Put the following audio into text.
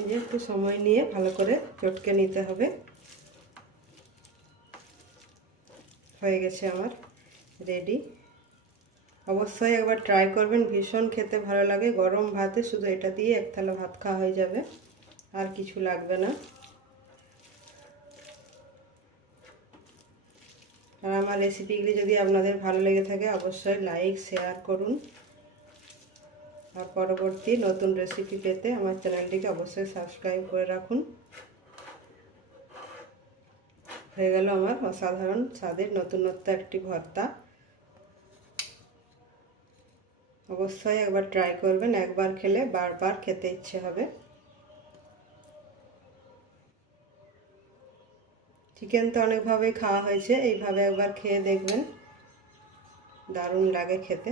এই একটু সময় নিয়ে ভালো করে চটকে নিতে হবে। হয়ে গেছে আমার রেডি অবশ্যই একবার ট্রাই করবেন, ভীষণ খেতে ভালো লাগে। গরম ভাতে শুধু এটা দিয়ে এক থালা ভাত খাওয়া হয়ে যাবে, আর কিছু লাগবে না। আর আমার রেসিপিগুলি যদি আপনাদের ভালো লেগে থাকে, অবশ্যই লাইক শেয়ার করুন। আর পরবর্তী নতুন রেসিপি পেতে আমার চ্যানেলটিকে অবশ্যই সাবস্ক্রাইব করে রাখুন। হয়ে গেল আমার অসাধারণ স্বাদের নতুনত্ব একটি ভর্তা। অবশ্যই একবার ট্রাই করবেন, একবার খেলে বারবার খেতে ইচ্ছে হবে। চিকেন তো অনেকভাবেই খাওয়া হয়েছে, এইভাবে একবার খেয়ে দেখবেন। দারুণ লাগে খেতে।